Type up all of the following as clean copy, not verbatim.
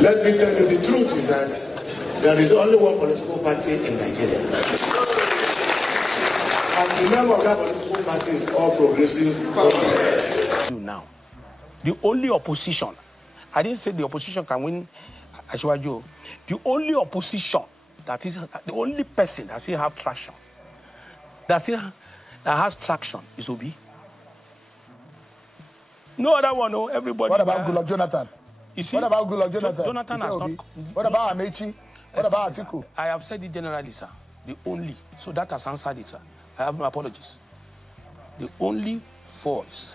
Let me tell you, the truth is that there is only one political party in Nigeria. And the name of that political party is All Progressive Congress. Now, the only opposition, I didn't say the opposition can win Ashwajo. The only opposition, that is the only person that still have traction, that has traction is Obi. No other one, no, everybody. What about Goodluck Jonathan? You see, what about Goodluck Jonathan? Jonathan has not. What about Amechi? What about Atiku? I have said it generally, sir. The only. So that has answered it, sir. I have no apologies. The only voice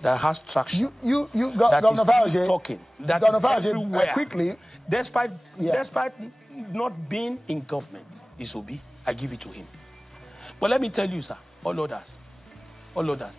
that has traction. Governor Fauci, talking. That Governor is everywhere. Fauci, quickly. Despite not being in government, is Obi. I give it to him. But let me tell you, sir, all others,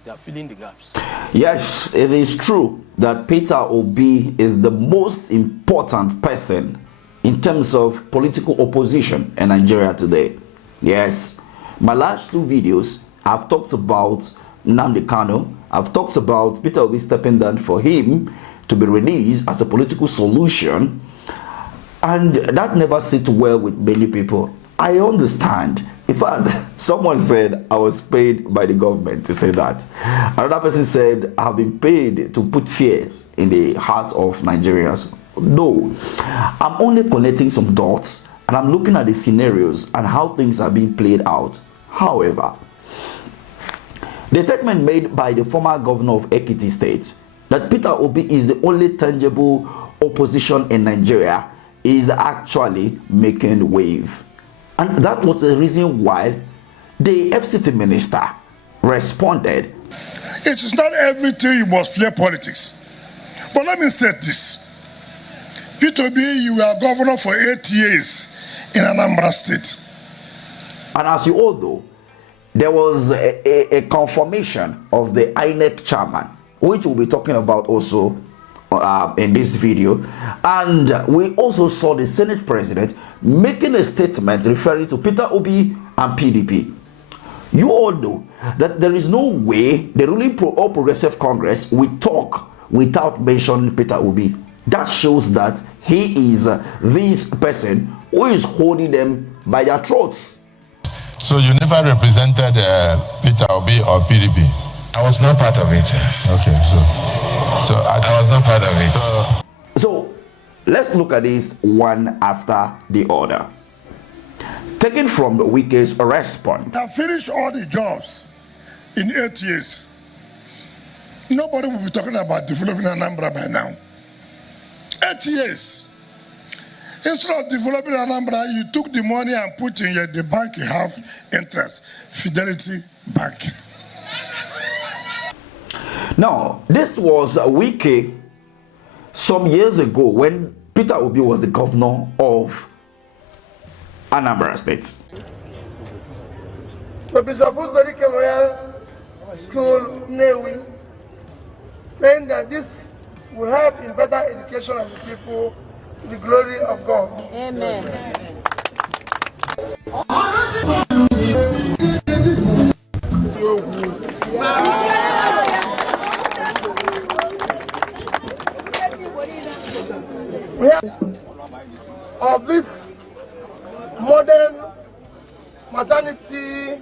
they are filling the gaps. Yes, it is true that Peter Obi is the most important person in terms of political opposition in Nigeria today. Yes, my last two videos, I've talked about Namdi Kanu. I've talked about Peter Obi stepping down for him to be released as a political solution. And that never sits well with many people. I understand. In fact, someone said I was paid by the government to say that. Another person said I've been paid to put fears in the heart of Nigerians. No, I'm only connecting some dots and I'm looking at the scenarios and how things are being played out. However, the statement made by the former governor of Ekiti State that Peter Obi is the only tangible opposition in Nigeria is actually making wave. And that was the reason why the FCT minister responded. It is not everything you must play politics. But let me say this. Peter Obi, you were governor for 8 years in Anambra State. And as you all know, there was a confirmation of the INEC chairman, which we'll be talking about also in this video. And we also saw the Senate president making a statement referring to Peter Obi and PDP. You all know that there is no way the ruling All Progressive Congress will talk without mentioning Peter Obi. That shows that he is this person who is holding them by their throats. So you never represented Peter Obi or PDP? I was not part of it. Okay, so I was not part of it. So let's look at this one after the other. Taken from Wike's response. I finished all the jobs in 8 years. Nobody will be talking about developing Anambra by now. 8 years. Instead of developing Anambra, you took the money and put in the bank you have interest, Fidelity Bank. Now, this was Wike some years ago when Peter Obi was the governor of Anambra State. So Bishop Uzori Memorial School, Newi, saying that this will help in better education of the people to the glory of God. Amen. We have of this modern maternity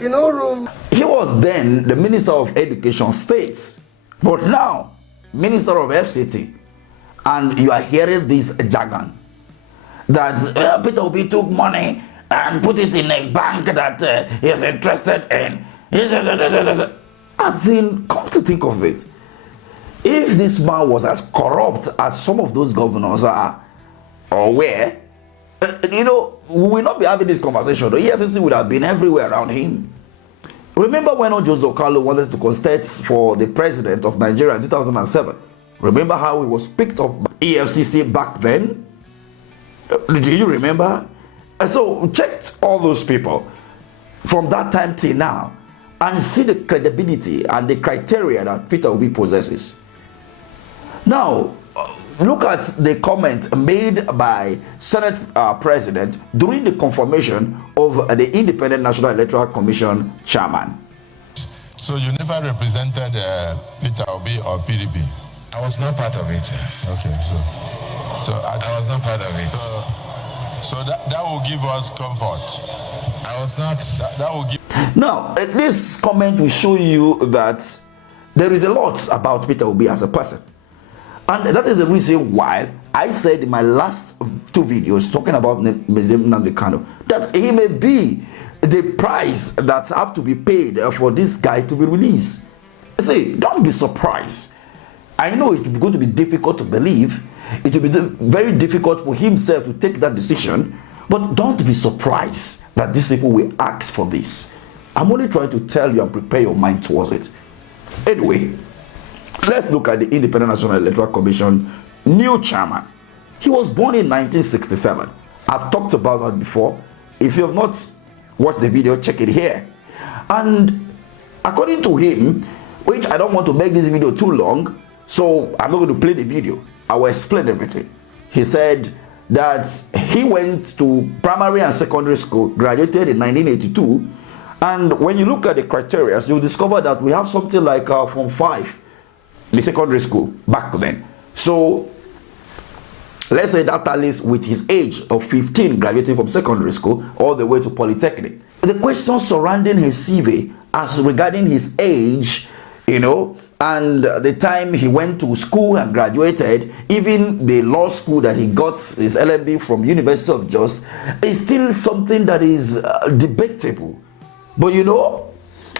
in room. He was then the Minister of Education States, but now Minister of FCT. And you are hearing this jargon that Peter Obi took money and put it in a bank that he is interested in. As in, come to think of it, if this man was as corrupt as some of those governors are or were, we will not be having this conversation. The EFCC would have been everywhere around him. Remember when Ojo Carlo wanted to contest for the president of Nigeria in 2007? Remember how he was picked up by EFCC back then? Do you remember? And so check all those people from that time till now and see the credibility and the criteria that Peter Obi possesses. Now, look at the comment made by Senate President during the confirmation of the Independent National Electoral Commission chairman. So you never represented Peter Obi or PDP? I was not part of it. Okay, So I was not part of it. So that will give us comfort. I was not. That will give. Now, this comment will show you that there is a lot about Peter Obi as a person. And that is the reason why I said in my last 2 videos talking about Namdi Kanu that he may be the price that have to be paid for this guy to be released. See, don't be surprised. I know it's going to be difficult to believe. It will be very difficult for himself to take that decision. But don't be surprised that these people will ask for this. I'm only trying to tell you and prepare your mind towards it. Anyway, let's look at the Independent National Electoral Commission new chairman. He was born in 1967. I've talked about that before. If you have not watched the video, check it here. And according to him, which I don't want to make this video too long, so I'm not going to play the video. I will explain everything. He said that he went to primary and secondary school, graduated in 1982, and when you look at the criteria, you'll discover that we have something like Form 5, the secondary school back then. So let's say that tallies with his age of 15, graduating from secondary school all the way to polytechnic. The questions surrounding his CV as regarding his age, you know, and the time he went to school and graduated, even the law school that he got his LLB from University of Jos, is still something that is debatable. But you know,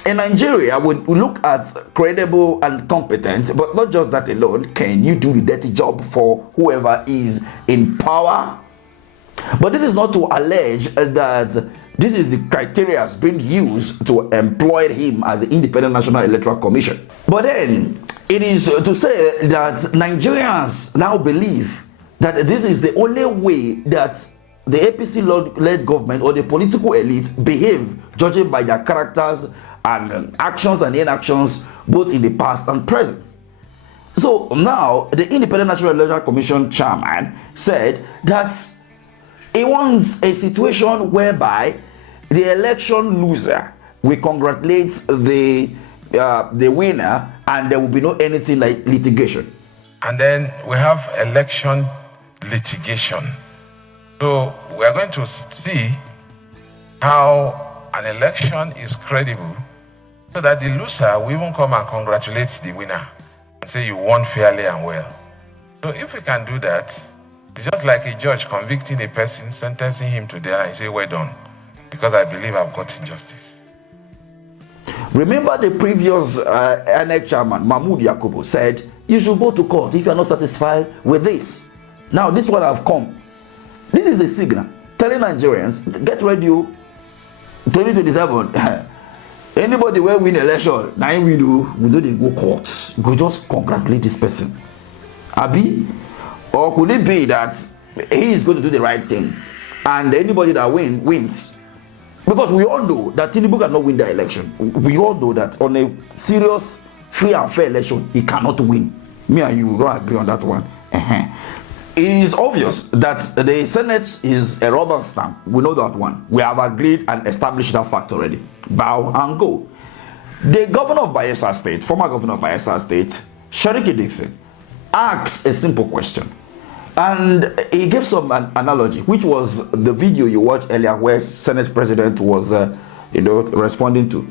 in Nigeria, we look at credible and competent, but not just that alone. Can you do the dirty job for whoever is in power? But this is not to allege that this is the criteria being used to employ him as the Independent National Electoral Commission. But then it is to say that Nigerians now believe that this is the only way that the APC-led government or the political elite behave, judging by their characters and actions and inactions, both in the past and present. So now the Independent National Electoral Commission chairman said that he wants a situation whereby the election loser will congratulate the winner, and there will be no anything like litigation. And then we have election litigation. So we are going to see how an election is credible, so that the loser will even come and congratulate the winner and say you won fairly and well. So if we can do that, it's just like a judge convicting a person, sentencing him to death, and you say, well done, because I believe I've gotten justice. Remember the previous INEC chairman, Mahmoud Yakubu, said, you should go to court if you are not satisfied with this. Now, this one have come. This is a signal telling Nigerians, get ready, 2027. Anybody will win election, now we know they go courts. Go just congratulate this person. Abi? Or could it be that he is going to do the right thing and anybody that wins? Because we all know that Tinubu cannot win the election. We all know that on a serious, free and fair election, he cannot win. Me and you don't agree on that one. It is obvious that the Senate is a rubber stamp. We know that one. We have agreed and established that fact already. Bow and go. The governor of Bayelsa State, former governor of Bayelsa State, Sheriki Dixon, asked a simple question. And he gave some analogy, which was the video you watched earlier where Senate President was, responding to.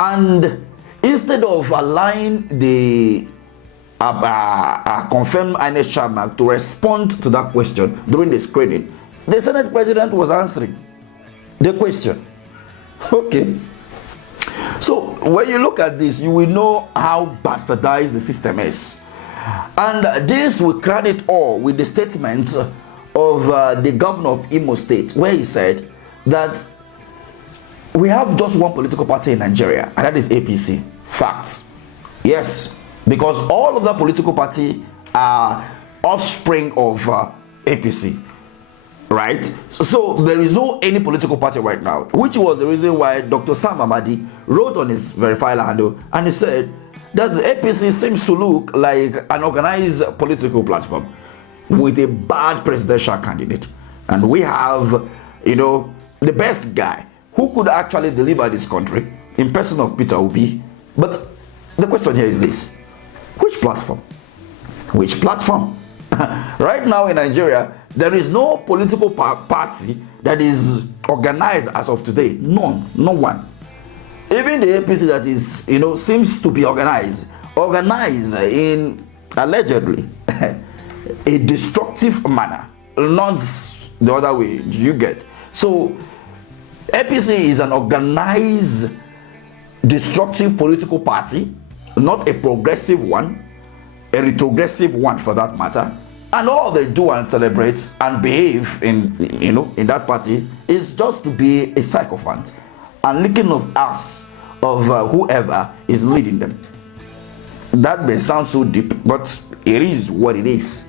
And instead of allowing the confirmed INEC chairman to respond to that question during the screening, the Senate President was answering the question. Okay. So when you look at this, you will know how bastardized the system is. And this will crown it all with the statement of the governor of Imo State, where he said that we have just one political party in Nigeria, and that is APC. Facts. Yes, because all of the political party are offspring of APC, right? So there is no any political party right now, which was the reason why Dr. Sam Amadi wrote on his verified handle, and he said that the APC seems to look like an organized political platform with a bad presidential candidate. And we have, the best guy who could actually deliver this country in person of Peter Obi. But the question here is this: which platform? Which platform? Right now in Nigeria, there is no political party that is organized as of today. None, no one. Even the APC that is, seems to be organized in allegedly a destructive manner, not the other way. Do you get? So APC is an organized destructive political party, not a progressive one, a retrogressive one for that matter. And all they do and celebrate and behave in that party is just to be a sycophant and licking of ass of whoever is leading them. That may sound so deep, but it is what it is.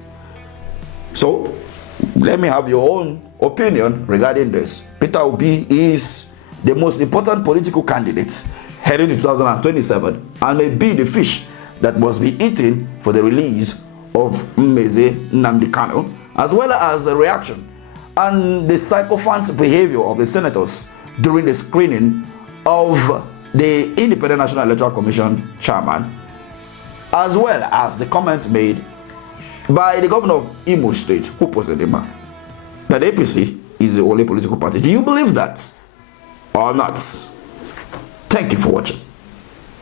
So let me have your own opinion regarding this. Peter Obi is the most important political candidate heading to 2027 and may be the fish that must be eaten for the release of Namdi Kanu, as well as a reaction and the sycophant behavior of the senators during the screening of the Independent National Electoral Commission chairman, as well as the comment made by the governor of Imo State, who posted him, that APC is the only political party. Do you believe that or not? Thank you for watching.